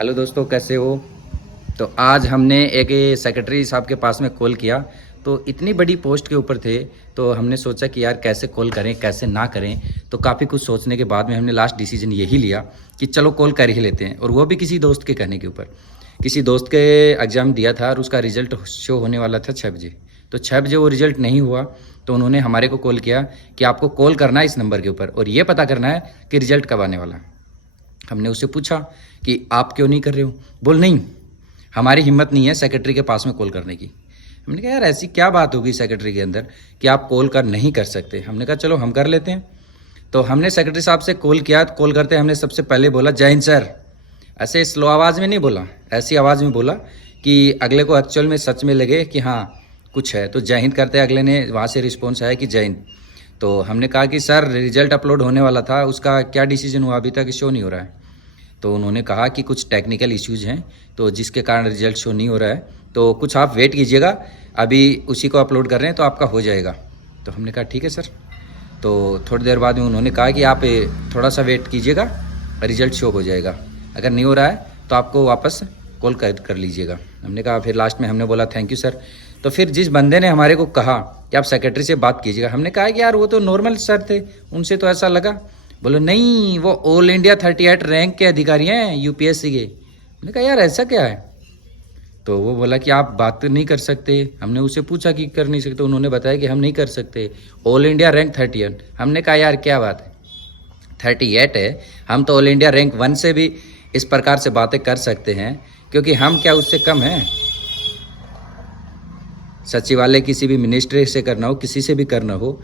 Hello दोस्तों, कैसे हो। तो आज हमने एक सेक्रेटरी साहब के पास में कॉल किया। तो इतनी बड़ी पोस्ट के ऊपर थे, तो हमने सोचा कि यार कैसे कॉल करें कैसे ना करें। तो काफ़ी कुछ सोचने के बाद में हमने लास्ट डिसीजन यही लिया कि चलो कॉल कर ही लेते हैं, और वो भी किसी दोस्त के कहने के ऊपर। किसी दोस्त के एग्ज़ाम दिया था और उसका रिज़ल्ट शो होने वाला था 6 बजे। तो 6 बजे वो रिज़ल्ट नहीं हुआ, तो उन्होंने हमारे को कॉल किया कि आपको कॉल करना है इस नंबर के ऊपर और ये पता करना है कि रिज़ल्ट कब आने वाला है। हमने उससे पूछा कि आप क्यों नहीं कर रहे हो। बोल नहीं, हमारी हिम्मत नहीं है सेक्रेटरी के पास में कॉल करने की। हमने कहा यार ऐसी क्या बात होगी सेक्रेटरी के अंदर कि आप कॉल कर नहीं कर सकते। हमने कहा चलो हम कर लेते हैं। तो हमने सेक्रेटरी साहब से कॉल किया। कॉल करते हमने सबसे पहले बोला जय हिंद सर। ऐसे स्लो आवाज़ में नहीं बोला, ऐसी आवाज़ में बोला कि अगले को एक्चुअल में सच में लगे कि हाँ कुछ है। तो जय हिंद करते अगले ने वहाँ से रिस्पॉन्स आया कि जय हिंद। तो हमने कहा कि सर रिजल्ट अपलोड होने वाला था, उसका क्या डिसीजन हुआ, अभी तक शो नहीं हो रहा है। तो उन्होंने कहा कि कुछ टेक्निकल इश्यूज़ हैं, तो जिसके कारण रिजल्ट शो नहीं हो रहा है, तो कुछ आप वेट कीजिएगा, अभी उसी को अपलोड कर रहे हैं तो आपका हो जाएगा। तो हमने कहा ठीक है सर। तो थोड़ी देर बाद में उन्होंने कहा कि आप थोड़ा सा वेट कीजिएगा, रिजल्ट शो हो जाएगा, अगर नहीं हो रहा है तो आपको वापस कॉल कर लीजिएगा। हमने कहा, फिर लास्ट में हमने बोला थैंक यू सर। तो फिर जिस बंदे ने हमारे को कहा कि आप सेक्रेटरी से बात कीजिएगा, हमने कहा कि यार वो तो नॉर्मल सर थे, उनसे तो ऐसा लगा। बोलो नहीं, वो ऑल इंडिया 38 रैंक के अधिकारी हैं यूपीएससी के। मैंने कहा यार ऐसा क्या है। तो वो बोला कि आप बात नहीं कर सकते। हमने उससे पूछा कि कर नहीं सकते, उन्होंने बताया कि हम नहीं कर सकते, ऑल इंडिया रैंक 38। हमने कहा यार क्या बात है, 38 है, हम तो ऑल इंडिया रैंक 1 से भी इस प्रकार से बातें कर सकते हैं, क्योंकि हम क्या उससे कम हैं। सचिवालय किसी भी मिनिस्ट्री से करना हो, किसी से भी करना हो,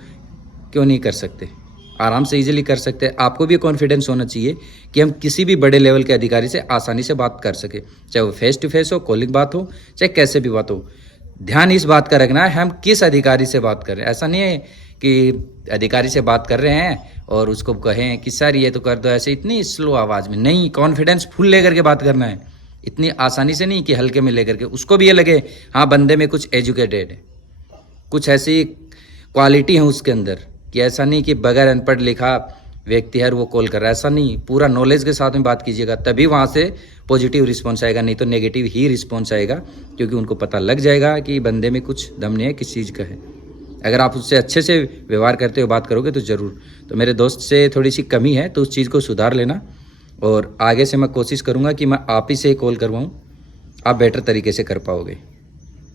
क्यों नहीं कर सकते, आराम से इजीली कर सकते हैं। आपको भी कॉन्फिडेंस होना चाहिए कि हम किसी भी बड़े लेवल के अधिकारी से आसानी से बात कर सके, चाहे वो फेस टू फेस हो, कॉलिंग बात हो, चाहे कैसे भी बात हो। ध्यान इस बात का रखना है हम किस अधिकारी से बात कर रहे हैं। ऐसा नहीं है कि अधिकारी से बात कर रहे हैं और उसको कहें कि सर ये तो कर दो, ऐसे इतनी स्लो आवाज़ में नहीं, कॉन्फिडेंस फुल लेकर के बात करना है। इतनी आसानी से नहीं कि हल्के में लेकर के, उसको भी ये लगे हाँ बंदे में कुछ एजुकेटेड है, कुछ ऐसी क्वालिटी है उसके अंदर, कि ऐसा नहीं कि बगैर अनपढ़ लिखा व्यक्ति है वो कॉल कर रहा है। ऐसा नहीं, पूरा नॉलेज के साथ में बात कीजिएगा, तभी वहाँ से पॉजिटिव रिस्पॉन्स आएगा, नहीं तो नेगेटिव ही रिस्पॉन्स आएगा, क्योंकि उनको पता लग जाएगा कि बंदे में कुछ दम नहीं है, किस चीज़ का है। अगर आप उससे अच्छे से व्यवहार करते हुए बात करोगे तो ज़रूर। तो मेरे दोस्त से थोड़ी सी कमी है, तो उस चीज़ को सुधार लेना, और आगे से मैं कोशिश करूँगा कि मैं आप ही से कॉल करवाऊँ, आप बेटर तरीके से कर पाओगे।